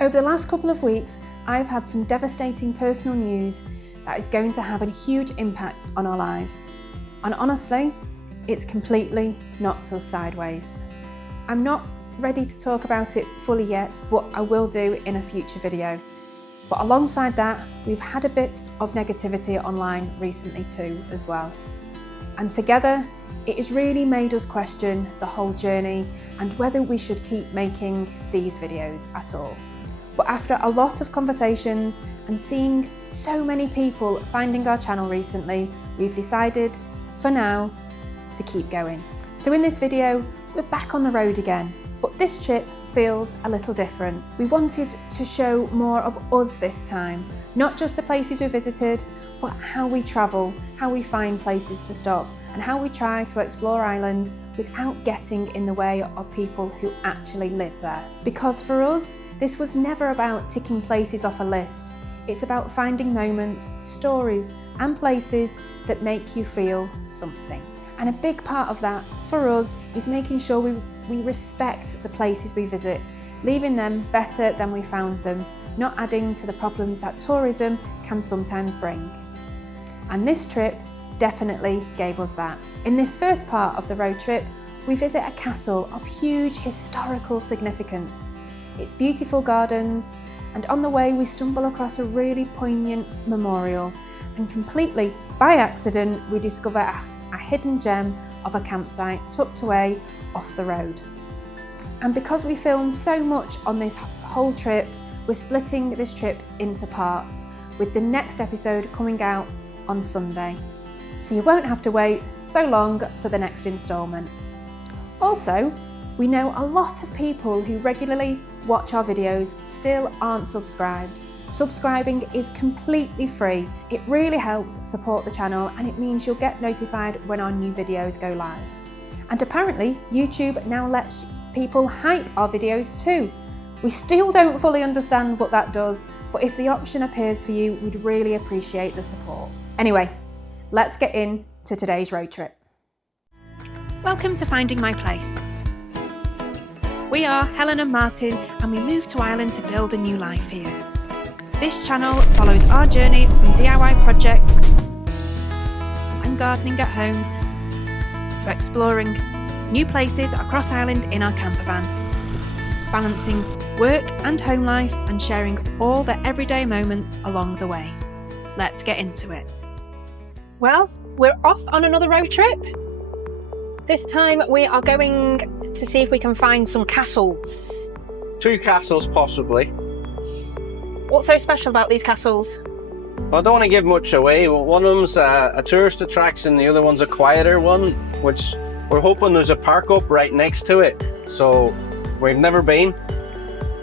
Over the last couple of weeks, I've had some devastating personal news that is going to have a huge impact on our lives. And honestly, it's completely knocked us sideways. I'm not ready to talk about it fully yet, but I will do in a future video. But alongside that, we've had a bit of negativity online recently too as well. And together, it has really made us question the whole journey and whether we should keep making these videos at all. But after a lot of conversations and seeing so many people finding our channel recently, we've decided, for now, to keep going. So in this video, we're back on the road again, but this trip feels a little different. We wanted to show more of us this time, not just the places we visited, but how we travel, how we find places to stop, and how we try to explore Ireland without getting in the way of people who actually live there. Because for us, this was never about ticking places off a list. It's about finding moments, stories, and places that make you feel something. And a big part of that, for us, is making sure we respect the places we visit, leaving them better than we found them, not adding to the problems that tourism can sometimes bring. And this trip definitely gave us that. In this first part of the road trip, we visit a castle of huge historical significance. Its beautiful gardens, and on the way we stumble across a really poignant memorial, and completely by accident we discover a hidden gem of a campsite tucked away off the road. And because we filmed so much on this whole trip, we're splitting this trip into parts, with the next episode coming out on Sunday. So you won't have to wait so long for the next instalment. Also, we know a lot of people who regularly watch our videos still aren't subscribed. Subscribing is completely free. It really helps support the channel and it means you'll get notified when our new videos go live. And apparently, YouTube now lets people hype our videos too. We still don't fully understand what that does, but if the option appears for you, we'd really appreciate the support. Anyway, let's get into today's road trip. Welcome to Finding My Place. We are Helen and Martin and we moved to Ireland to build a new life here. This channel follows our journey from DIY projects and gardening at home to exploring new places across Ireland in our campervan, balancing work and home life and sharing all the everyday moments along the way. Let's get into it. Well, we're off on another road trip. This time we are going to see if we can find some castles. 2 castles possibly. What's so special about these castles? Well, I don't want to give much away. One of them's a tourist attraction, the other one's a quieter one, which we're hoping there's a park up right next to it. So we've never been,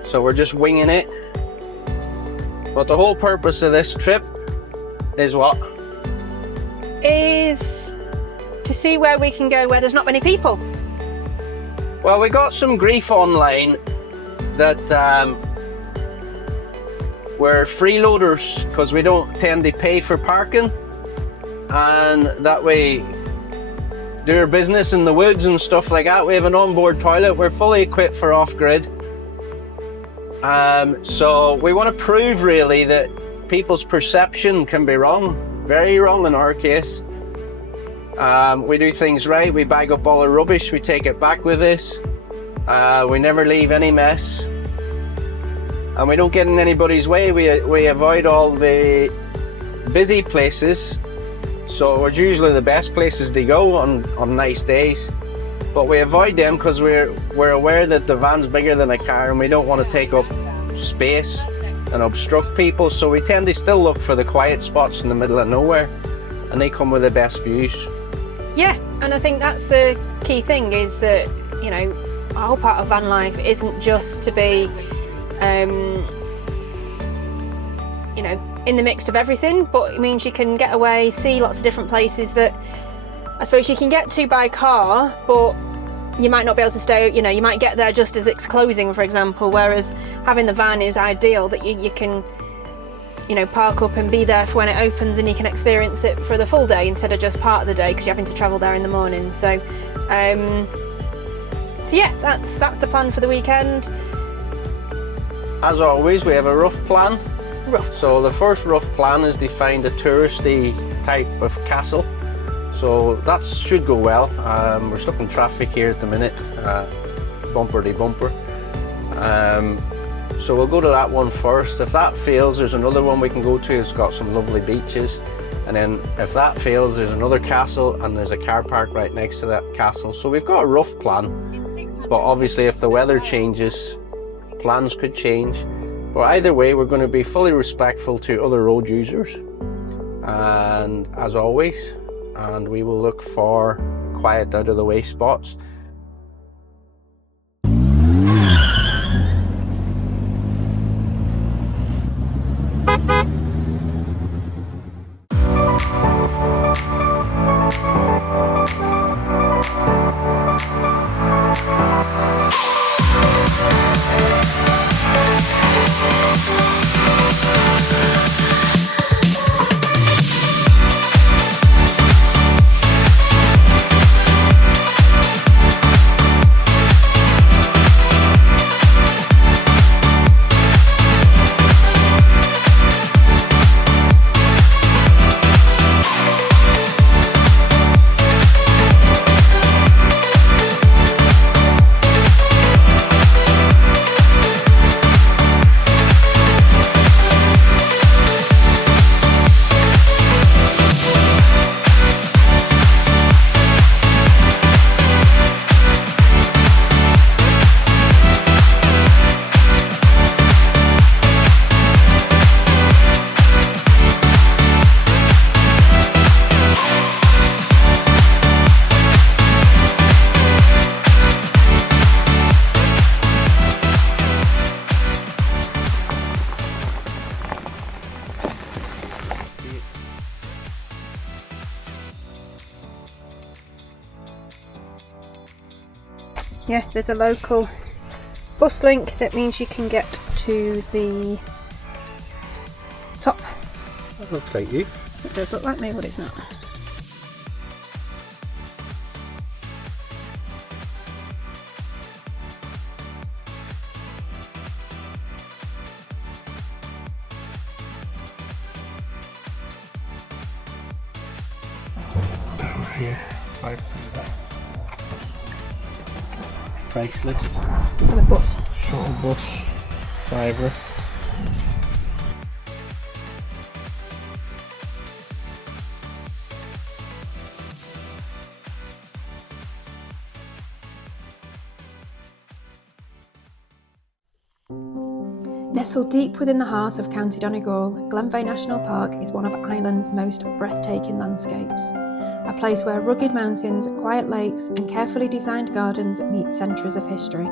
so we're just winging it. But the whole purpose of this trip is what? Is to see where we can go where there's not many people. Well, we got some grief online that we're freeloaders because we don't tend to pay for parking, and that we do our business in the woods and stuff like that. We have an onboard toilet, we're fully equipped for off-grid. So we want to prove really that people's perception can be wrong, very wrong in our case. We do things right, we bag up all the rubbish, we take it back with us. We never leave any mess. And we don't get in anybody's way. We avoid all the busy places. So it's usually the best places to go on nice days. But we avoid them because we're aware that the van's bigger than a car and we don't want to take up space and obstruct people. So we tend to still look for the quiet spots in the middle of nowhere, and they come with the best views. Yeah, and I think that's the key thing, is that, you know, a whole part of van life isn't just to be you know, in the mix of everything, but it means you can get away, see lots of different places that I suppose you can get to by car, but you might not be able to stay, you know, you might get there just as it's closing, for example, whereas having the van is ideal, that you can, you know, park up and be there for when it opens, and you can experience it for the full day instead of just part of the day because you're having to travel there in the morning. So yeah, that's the plan for the weekend. as always, we have a rough plan. So the first rough plan is to find a touristy type of castle. So that should go well. We're stuck in traffic here at the minute, bumper to bumper. So we'll go to that one first. If that fails, there's another one we can go to. It's got some lovely beaches. And then if that fails, there's another castle and there's a car park right next to that castle. So we've got a rough plan. But obviously if the weather changes, plans could change. But either way, we're going to be fully respectful to other road users. And as always, and we will look for quiet, out of the way spots. Yeah, there's a local bus link that means you can get to the top. That looks like you. It does look like me, but it's not. Here, price list For the bus. shuttle bus, fiver. Nestled deep within the heart of County Donegal, Glenveagh National Park is one of Ireland's most breathtaking landscapes. A place where rugged mountains, quiet lakes and carefully designed gardens meet centuries of history.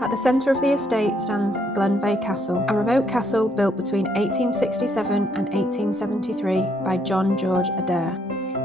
At the centre of the estate stands Glenveagh Castle, a remote castle built between 1867 and 1873 by John George Adair,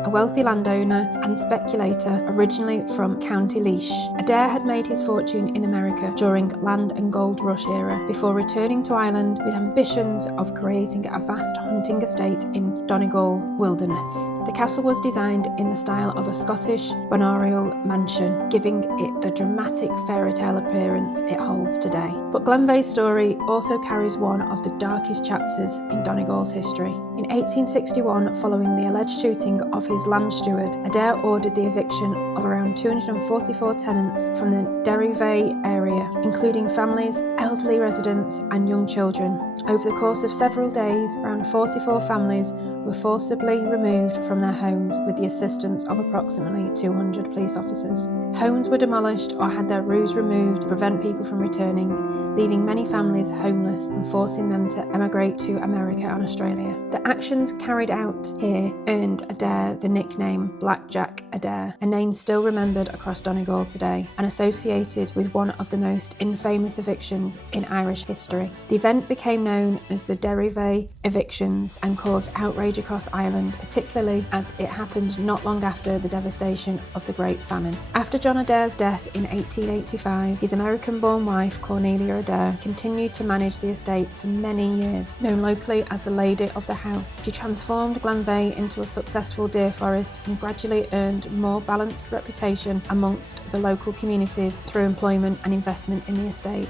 a wealthy landowner and speculator originally from County Laois. Adair had made his fortune in America during land and gold rush era before returning to Ireland with ambitions of creating a vast hunting estate in Donegal wilderness. The castle was designed in the style of a Scottish baronial mansion, giving it the dramatic fairy tale appearance it holds today. But Glenveagh's story also carries one of the darkest chapters in Donegal's history. In 1861, following the alleged shooting of his land steward, Adair ordered the eviction of around 244 tenants from the Donegal area, including families, elderly residents and young children. Over the course of several days, around 44 families were forcibly removed from their homes with the assistance of approximately 200 police officers. Homes were demolished or had their roofs removed to prevent people from returning, leaving many families homeless and forcing them to emigrate to America and Australia. The actions carried out here earned Adair the nickname Blackjack Adair, a name still remembered across Donegal today and associated with one of the most infamous evictions in Irish history. The event became known as the Donegal evictions and caused outrage across Ireland, particularly as it happened not long after the devastation of the Great Famine. After John Adair's death in 1885, his American-born wife Cornelia Adair continued to manage the estate for many years. Known locally as the Lady of the House, she transformed Glenveagh into a successful deer forest and gradually earned more balanced reputation amongst the local communities through employment and investment in the estate.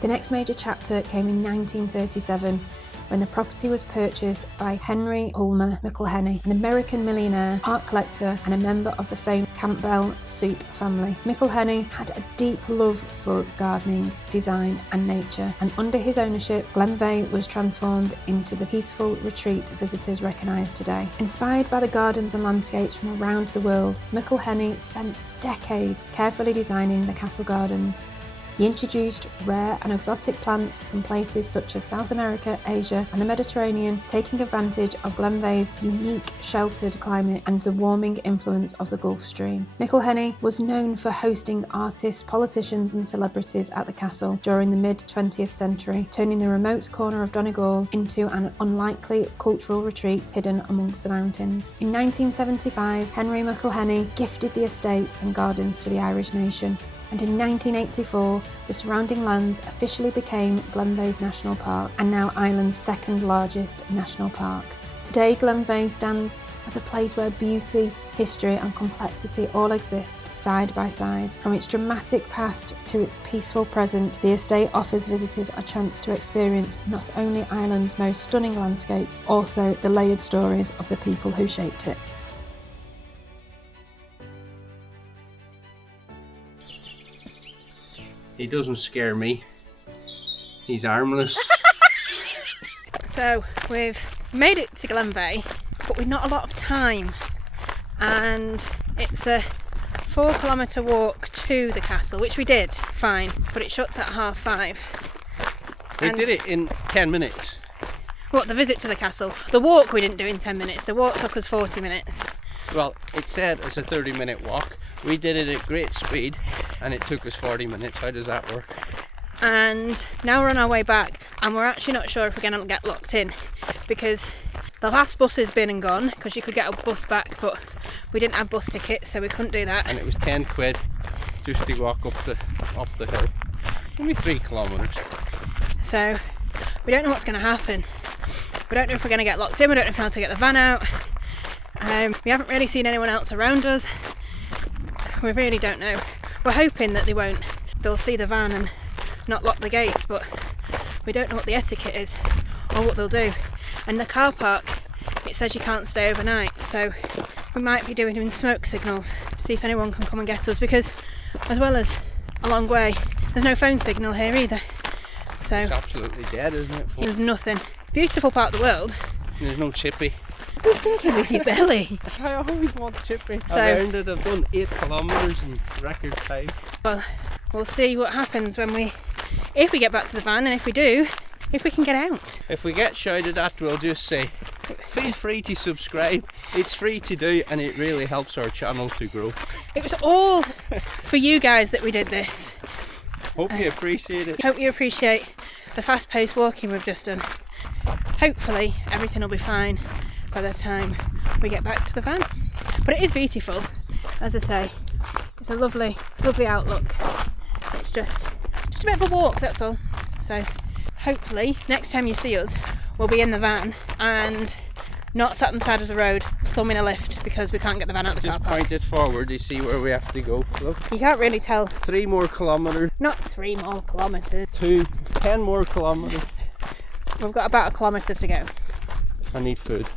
The next major chapter came in 1937, when the property was purchased by Henry Hulmer McIlhenny, an American millionaire, art collector and a member of the famed Campbell soup family. McIlhenny had a deep love for gardening, design and nature, and under his ownership, Glenveagh was transformed into the peaceful retreat visitors recognise today. Inspired by the gardens and landscapes from around the world, McIlhenny spent decades carefully designing the castle gardens. He introduced rare and exotic plants from places such as South America, Asia and the Mediterranean, taking advantage of Glenveagh's unique sheltered climate and the warming influence of the Gulf Stream. McIlhenny was known for hosting artists, politicians and celebrities at the castle during the mid-20th century, turning the remote corner of Donegal into an unlikely cultural retreat hidden amongst the mountains. In 1975, Henry McIlhenny gifted the estate and gardens to the Irish nation. And in 1984, the surrounding lands officially became Glenveagh's National Park, and now Ireland's second largest national park. Today, Glenveagh stands as a place where beauty, history and complexity all exist side by side. From its dramatic past to its peaceful present, the estate offers visitors a chance to experience not only Ireland's most stunning landscapes, also the layered stories of the people who shaped it. He doesn't scare me. He's harmless. So we've made it to Glenveagh, but we've not a lot of time, and it's a 4-kilometre walk to the castle, which we did fine, but it shuts at 5:30. We did it in 10 minutes. What, the visit to the castle? The walk we didn't do in 10 minutes. The walk took us 40 minutes. Well, it said it's a 30-minute walk. We did it at great speed and it took us 40 minutes. How does that work? And now we're on our way back, and we're actually not sure if we're going to get locked in, because the last bus has been and gone, because you could get a bus back, but we didn't have bus tickets, so we couldn't do that. And it was 10 quid just to walk up the hill. Only 3 kilometres. So we don't know what's going to happen. We don't know if we're going to get locked in. We don't know if we're going to get the van out. We haven't really seen anyone else around us. We really don't know. We're hoping that they'll see the van and not lock the gates, but we don't know what the etiquette is or what they'll do. And the car park, it says you can't stay overnight, so we might be doing smoke signals to see if anyone can come and get us, because as well as a long way, there's no phone signal here either. So it's absolutely dead, isn't it? There's nothing. Beautiful part of the world. There's no chippy. Who's thinking with your belly? I always want chippy. So, I've earned it. I've done 8 kilometres in record time. Well, we'll see what happens if we get back to the van, and if we do, if we can get out. If we get shouted at, we'll just say, feel free to subscribe. It's free to do, and it really helps our channel to grow. It was all for you guys that we did this. Hope you appreciate it. Hope you appreciate the fast-paced walking we've just done. Hopefully everything will be fine by the time we get back to the van. But it is beautiful, as I say. It's a lovely, lovely outlook. It's just a bit of a walk, that's all. So hopefully next time you see us, we'll be in the van and not sat on the side of the road thumbing a lift because we can't get the van out of the car Just park. point it forward to see where we have to go. Look. You can't really tell. 3 more kilometres. Not 3 more kilometres. 10 more kilometres. We've got about 1 kilometre to go. I need food.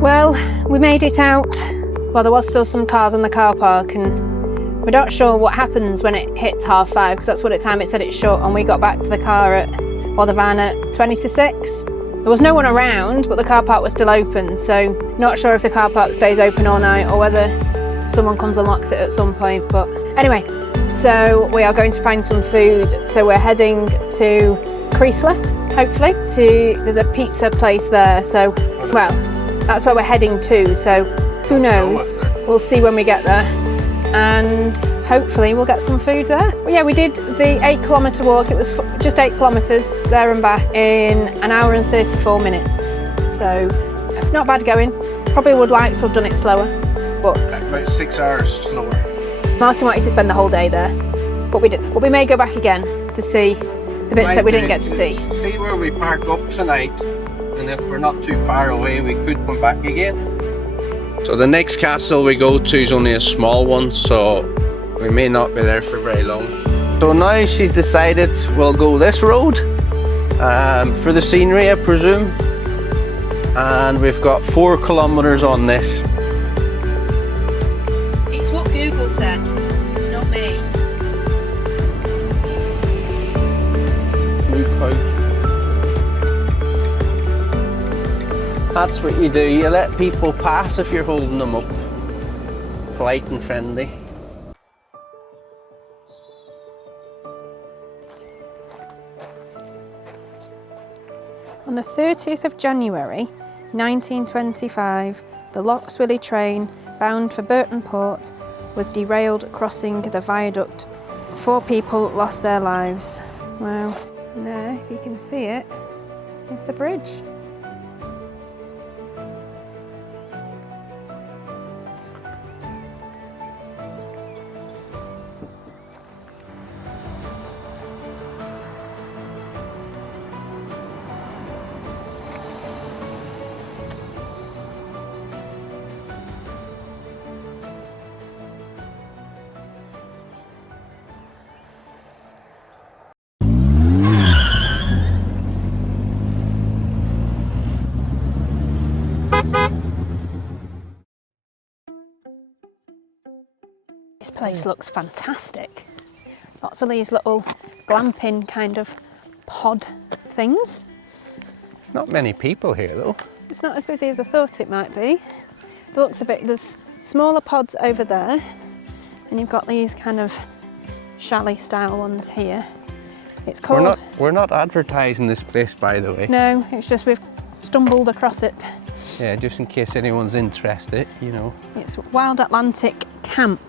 Well, we made it out. Well, there was still some cars in the car park, and we're not sure what happens when it hits 5:30, because that's what time it said it shut, and we got back to the the van at 20 to 6. There was no one around, but the car park was still open, so not sure if the car park stays open all night or whether someone comes and locks it at some point. But anyway, so we are going to find some food. So we're heading to Creeslough, hopefully. There's a pizza place there, so, well, that's where we're heading to, so who knows? We'll see when we get there, and hopefully we'll get some food there. But yeah, we did the 8-kilometre walk. It was just 8 kilometres there and back in 1 hour and 34 minutes. So not bad going. Probably would like to have done it slower, but about 6 hours slower. Martin wanted to spend the whole day there, but we didn't. But we may go back again to see the bits that we didn't get to see. See where we park up tonight, and if we're not too far away, we could come back again. So the next castle we go to is only a small one, so we may not be there for very long. So now she's decided we'll go this road for the scenery, I presume. And we've got 4 kilometers on this. It's what Google said, not me. That's what you do, you let people pass if you're holding them up. Polite and friendly. On the 30th of January 1925, the Loxwilly train bound for Burton Port was derailed crossing the viaduct. 4 people lost their lives. Wow. And there, if you can see it, is the bridge. This place looks fantastic. Lots of these little glamping kind of pod things. Not many people here though. It's not as busy as I thought it might be. The looks of it, there's smaller pods over there, and you've got these kind of chalet style ones here. It's called... We're not advertising this place, by the way. No, it's just we've stumbled across it. Yeah, just in case anyone's interested, you know. It's Wild Atlantic Camp.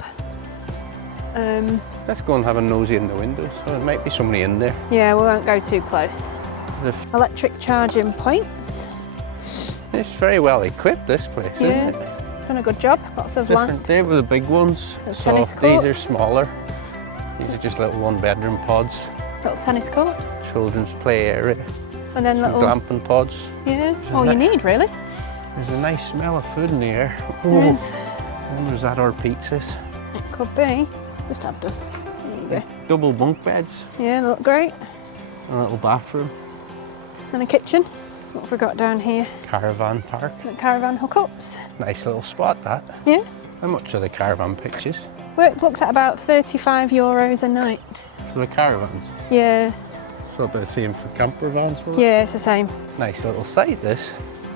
Let's go and have a nosy in the windows. So there might be somebody in there. Yeah, we won't go too close. Electric charging points. It's very well equipped, this place, isn't it? Done a good job. Lots of land. They were the big ones. There's So tennis these court. are smaller. These are just little 1-bedroom pods. Little tennis court. Children's play area. And then little... Glamping pods. Yeah, all you need really. There's a nice smell of food in the air. There Oh, is. I wonder is that our pizzas? It could be. Just have to. There you go. Double bunk beds. Yeah, they look great. A little bathroom. And a kitchen. What have we got down here? Caravan park. The caravan hookups. Nice little spot, that. Yeah. How much are the caravan pitches? Well, it looks at about €35 a night. For the caravans? Yeah. So about the same for camper vans, will it? Yeah, it's the same. Nice little site, this.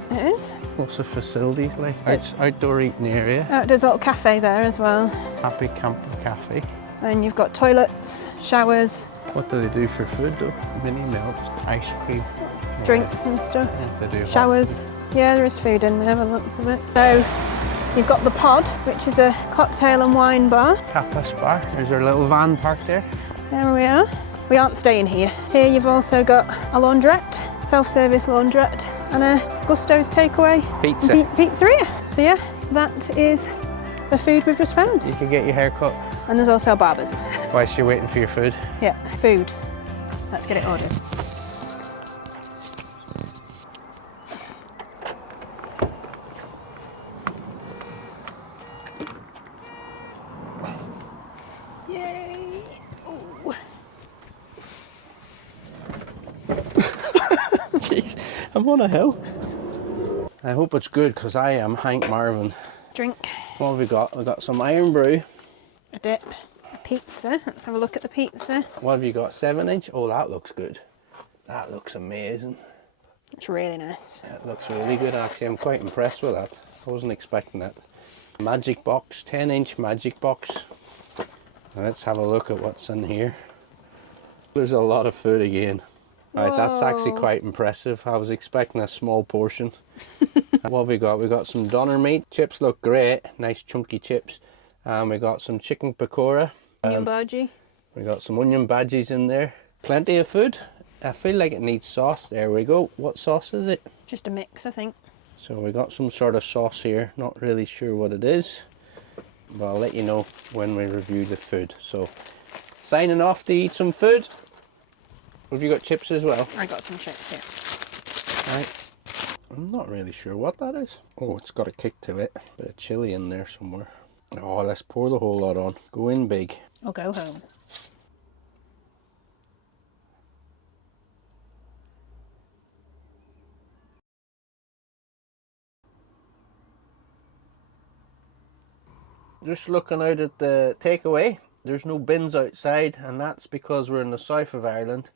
It is. Lots of facilities, like outdoor eating area. There's a little cafe there as well. Happy Camper Cafe. And you've got toilets, showers, What do they do for food though? Mini meals, ice cream. drinks and stuff. They do hot Showers. Yeah, there is food in there by the looks of it. So you've got the Pod, which is a cocktail and wine bar. food. Tapas bar. There's our little van parked there. There we are. We aren't staying here. Here you've also got a laundrette, self-service laundrette, and a Gusto's takeaway Pizza. pizzeria. So yeah, that is the food we've just found. You can get your hair cut And there's also barbers. whilst you're waiting for your food. Yeah, food. Let's get it ordered. Yay! Ooh. Jeez, I'm on a hill. I hope it's good because I am Hank Marvin. Drink, What have we got? We've got some iron brew. a dip, a pizza. Let's have a look at the pizza. What have you got? 7-inch? Oh, that looks good. That looks amazing. It's really nice. That looks really good actually. I'm quite impressed with that. I wasn't expecting that. Magic box, 10-inch magic box. Now let's have a look at what's in here. There's a lot of food again. Right, that's actually Whoa. quite impressive. I was expecting a small portion. What have we got? We got some doner meat. Chips look great. Nice chunky chips. We got some chicken pakora. Onion bhaji. We got some onion bhajis in there. Plenty of food. I feel like it needs sauce. There we go. What sauce is it? Just a mix, I think. So we got some sort of sauce here. Not really sure what it is, but I'll let you know when we review the food. So signing off to eat some food. Have you got chips as well? I got some chips, yeah. Right. I'm not really sure what that is. Oh, it's got a kick to it. Bit of chilli in there somewhere. Oh, let's pour the whole lot on. Go in big. I'll go home. just looking out at the takeaway. There's no bins outside, and that's because we're in the south of Ireland.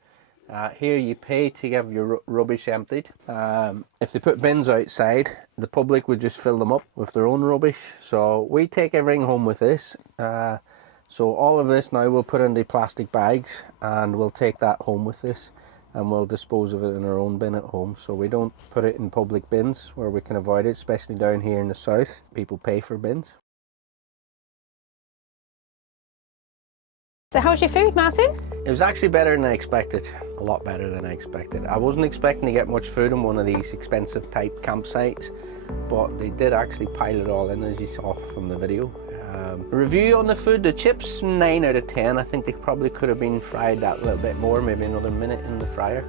Here you pay to have your rubbish emptied. If they put bins outside, the public would just fill them up with their own rubbish. So we take everything home with this. So all of this now we'll put in the plastic bags, and we'll take that home with us, and we'll dispose of it in our own bin at home. So we don't put it in public bins where we can avoid it, especially down here in the south. People pay for bins. So how's your food, Martin? It was actually better than I expected. A lot better than I expected. I wasn't expecting to get much food on one of these expensive type campsites, but they did actually pile it all in, as you saw from the video. Review on the food, the chips 9 out of 10. I think they probably could have been fried that little bit more, maybe another minute in the fryer.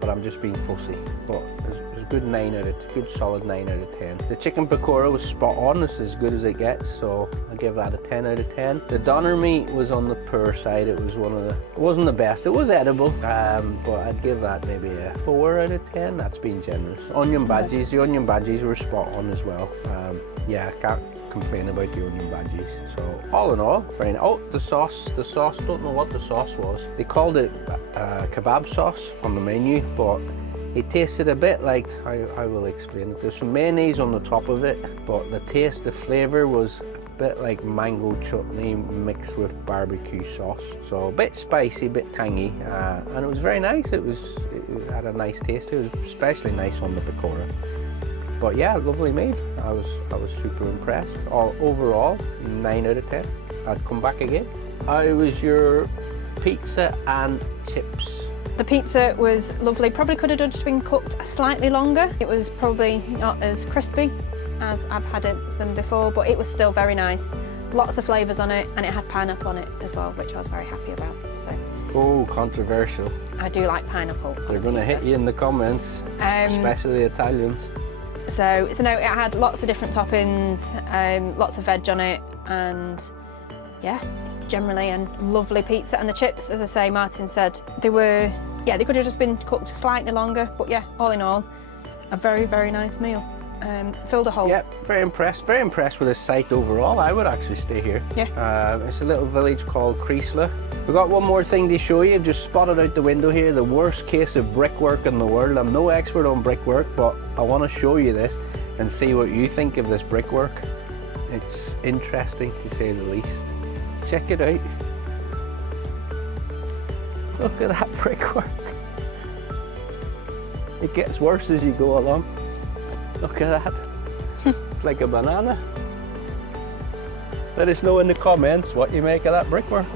But I'm just being fussy. But it was a good 9 out of good solid 9 out of 10. The chicken pakora was spot on. It's as good as it gets, so I'll give that a 10 out of 10. The doner meat was on the poor side. It was it wasn't the best. It was edible, but I'd give that maybe a 4 out of 10. That's being generous. Onion bhajis, the onion bhajis were spot on as well. Yeah, I can't complain about the onion bhajis. So all in all, very nice. Oh, the sauce, don't know what the sauce was. They called it kebab sauce on the menu, but it tasted a bit like, I will explain it. There's some mayonnaise on the top of it, but the taste, the flavour was a bit like mango chutney mixed with barbecue sauce. So a bit spicy, a bit tangy, and it was very nice. It had a nice taste. It was especially nice on the pakora. But yeah, lovely made. I was super impressed. Overall, 9 out of 10. I'd come back again. How was your pizza and chips? The pizza was lovely. Probably could have just been cooked slightly longer. It was probably not as crispy as I've had them before, but it was still very nice. Lots of flavours on it, and it had pineapple on it as well, which I was very happy about. So. Oh, controversial. I do like pineapple. They're going to hit you in the comments, especially the Italians. So no, it had lots of different toppings, lots of veg on it, and yeah, generally a lovely pizza. And the chips, as I say, Martin said, they could have just been cooked slightly longer, but yeah, all in all, a very, very nice meal. Filled a hole. Yeah, very impressed with this site overall. I would actually stay here. Yeah. It's a little village called Creeslough. We've got one more thing to show you. Just spotted out the window here the worst case of brickwork in the world. I'm no expert on brickwork, but I want to show you this and see what you think of this brickwork. It's interesting to say the least. Check it out. Look at that brickwork. It gets worse as you go along. Look at that. It's like a banana. Let us know in the comments what you make of that brickwork.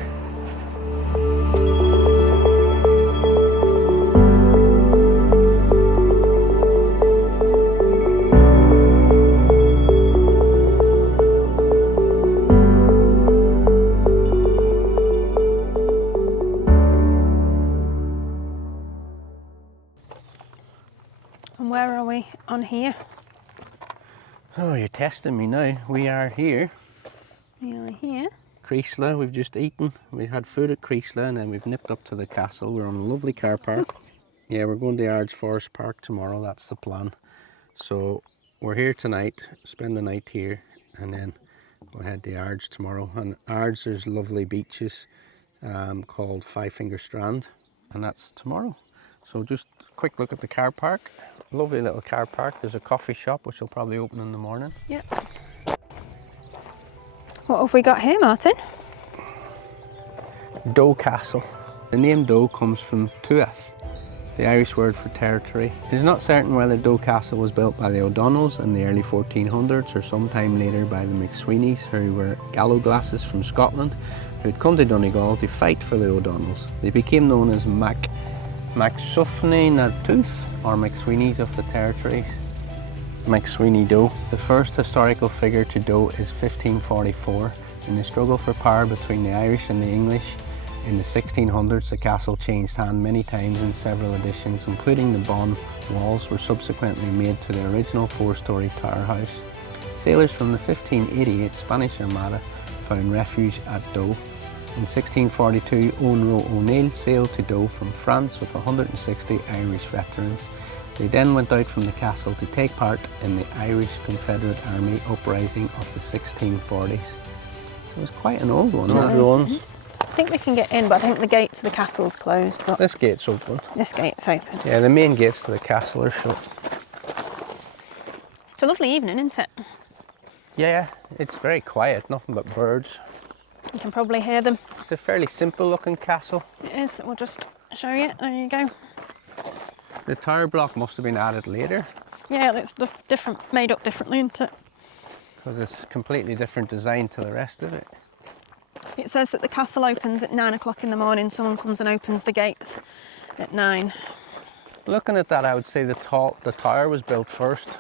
And where are we on here? Oh, you're testing me now. We are here. We are here. Creeslough, we've just eaten. We had food at Creeslough, and then we've nipped up to the castle. We're on a lovely car park. Yeah, we're going to Ards Forest Park tomorrow. That's the plan. So we're here tonight, spend the night here, and then we'll head to Ards tomorrow. And Ards, there's lovely beaches called Five Finger Strand, and that's tomorrow. So just a quick look at the car park. Lovely little car park. There's a coffee shop which will probably open in the morning. Yep. What have we got here, Martin? Doe Castle. The name Doe comes from Tuath, the Irish word for territory. It is not certain whether Doe Castle was built by the O'Donnells in the early 1400s or sometime later by the McSweeneys, who were gallowglasses from Scotland, who had come to Donegal to fight for the O'Donnells. They became known as MacSuffney na Tuath, or McSweeneys of the territories. McSweeney Doe. The first historical figure to Doe is 1544. In the struggle for power between the Irish and the English in the 1600s, the castle changed hand many times in several additions, including the Bon walls were subsequently made to the original 4-storey tower house. Sailors from the 1588 Spanish Armada found refuge at Doe. In 1642, Owen Roe O'Neill sailed to Doe from France with 160 Irish veterans. They then went out from the castle to take part in the Irish Confederate Army uprising of the 1640s. So it was quite an old one. I think we can get in, but I think the gate to the castle's closed. But This gate's open. this gate's open. Yeah, the main gates to the castle are shut. It's a lovely evening, isn't it? Yeah, it's very quiet, nothing but birds. You can probably hear them. It's a fairly simple looking castle. It is. We'll just show you. There you go. The tower block must have been added later Yeah, it's different, made up differently, isn't it? because it's a completely different design to the rest of it. It says that the castle opens at 9 o'clock in the morning. Someone comes and opens the gates at 9. Looking at that, I would say the tower was built first,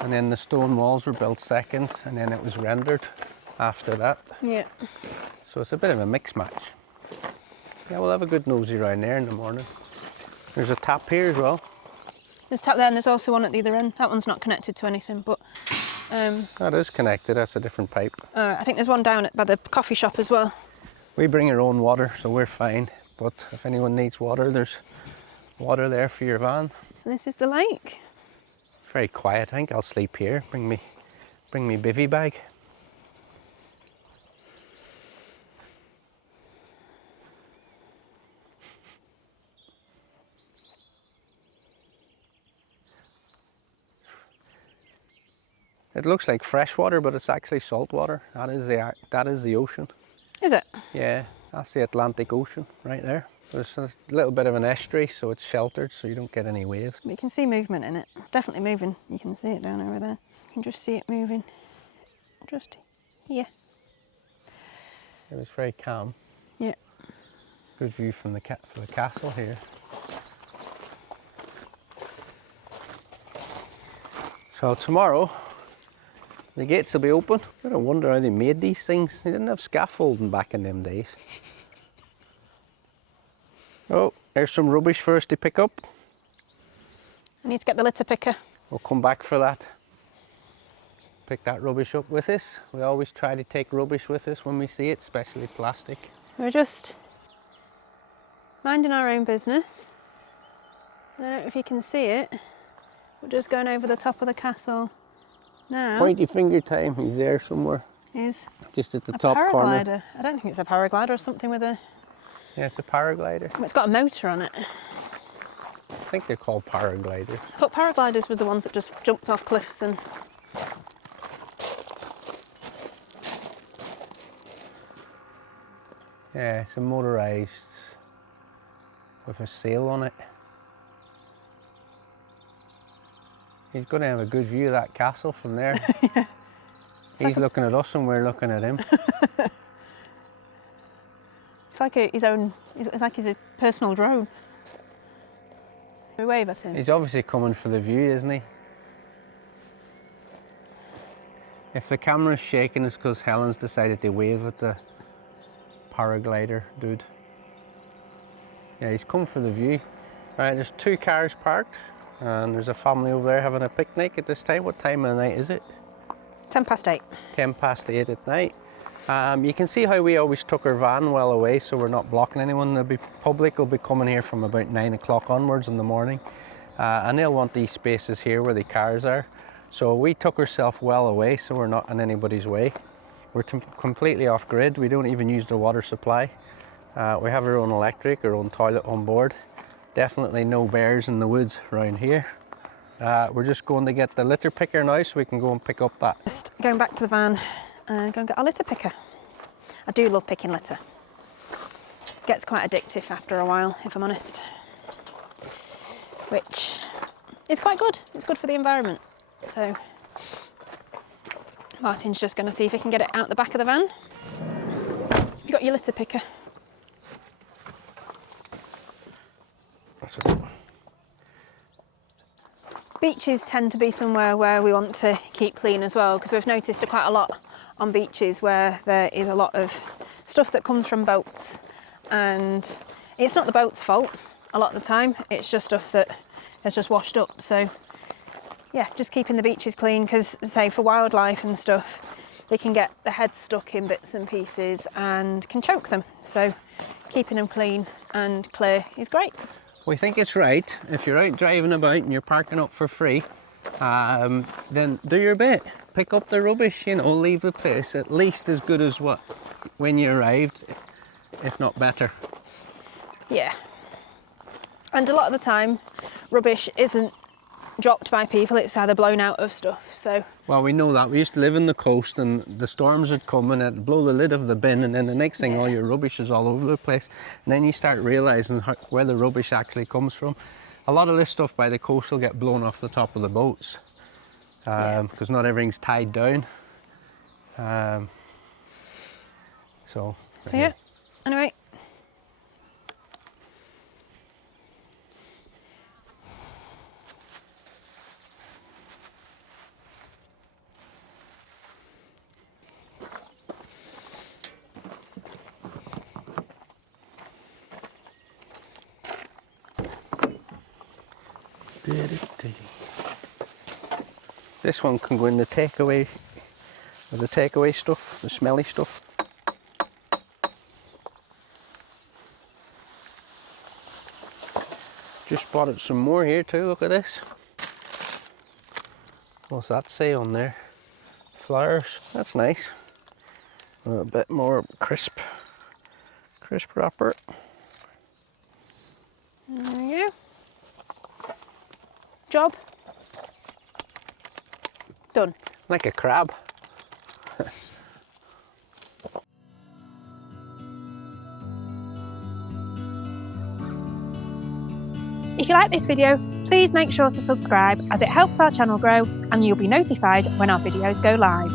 and then the stone walls were built second, and then it was rendered after that. Yeah. So it's a bit of a mix match. Yeah, we'll have a good nosy around there in the morning. There's a tap here as well. There's a tap there, and there's also one at the other end. That one's not connected to anything, but That is connected, that's a different pipe. I think there's one down by the coffee shop as well. We bring our own water, so we're fine. But if anyone needs water, there's water there for your van. And this is the lake. Very quiet. I think I'll sleep here. Bring me bivvy bag. It looks like fresh water, but it's actually salt water. That is the ocean. Is it? Yeah, that's the Atlantic Ocean right there. There's a little bit of an estuary, so it's sheltered, so you don't get any waves. But you can see movement in it. It's definitely moving. You can see it down over there. You can just see it moving. Just here. It was very calm. Yeah. Good view from the castle here. So tomorrow, the gates will be open. I don't wonder how they made these things. They didn't have scaffolding back in them days. Oh, there's some rubbish for us to pick up. I need to get the litter picker. We'll come back for that. Pick that rubbish up with us. We always try to take rubbish with us when we see it, especially plastic. We're just minding our own business. I don't know if you can see it. We're just going over the top of the castle now. Pointy finger time, he's there somewhere. Is Just at the a top paraglider. corner. I don't think it's a paraglider or something with a... Yeah, it's a paraglider. It's got a motor on it. I think they're called paragliders. I thought paragliders were the ones that just jumped off cliffs and... Yeah, it's a motorised with a sail on it. He's going to have a good view of that castle from there. Yeah. He's looking at us and we're looking at him. It's like it's like his personal drone. We wave at him. He's obviously coming for the view, isn't he? If the camera's shaking, it's because Helen's decided to wave at the paraglider dude. Yeah, he's come for the view. Right, there's 2 cars parked and there's a family over there having a picnic at this time. What time of the night is it? 8:10. 8:10 at night. You can see how we always took our van well away so we're not blocking anyone. The public will be coming here from about 9 o'clock onwards in the morning and they'll want these spaces here where the cars are. So we took ourselves well away so we're not in anybody's way. We're completely off grid. We don't even use the water supply. We have our own electric, our own toilet on board. Definitely no bears in the woods around here. We're just going to get the litter picker now so we can go and pick up that. Just going back to the van and go and get our litter picker. I do love picking litter. It gets quite addictive after a while, if I'm honest. Which is quite good. It's good for the environment. So Martin's just going to see if he can get it out the back of the van. You got your litter picker? That's it. Beaches tend to be somewhere where we want to keep clean as well, because we've noticed quite a lot on beaches where there is a lot of stuff that comes from boats, and it's not the boat's fault a lot of the time, it's just stuff that has just washed up. So yeah, just keeping the beaches clean, because say for wildlife and stuff, they can get their heads stuck in bits and pieces and can choke them. So keeping them clean and clear is great. We think it's right, if you're out driving about and you're parking up for free, then do your bit. Pick up the rubbish, you know, leave the place at least as good as what when you arrived, if not better. Yeah. And a lot of the time, rubbish isn't dropped by people, it's either blown out of stuff, so. Well, we know that. We used to live in the coast and the storms would come and it'd blow the lid of the bin, and then the next thing all your rubbish is all over the place. And then you start realising where the rubbish actually comes from. A lot of this stuff by the coast will get blown off the top of the boats because not everything's tied down. So Yeah, anyway. This one can go in the takeaway, or the takeaway stuff, the smelly stuff. Just spotted some more here too, look at this. What's that say on there? Flowers, that's nice. A bit more crisp wrapper. There we go. Job done. Like a crab. If you like this video, please make sure to subscribe as it helps our channel grow and you'll be notified when our videos go live.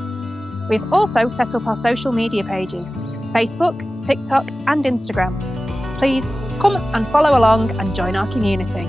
We've also set up our social media pages, Facebook, TikTok and Instagram. Please come and follow along and join our community.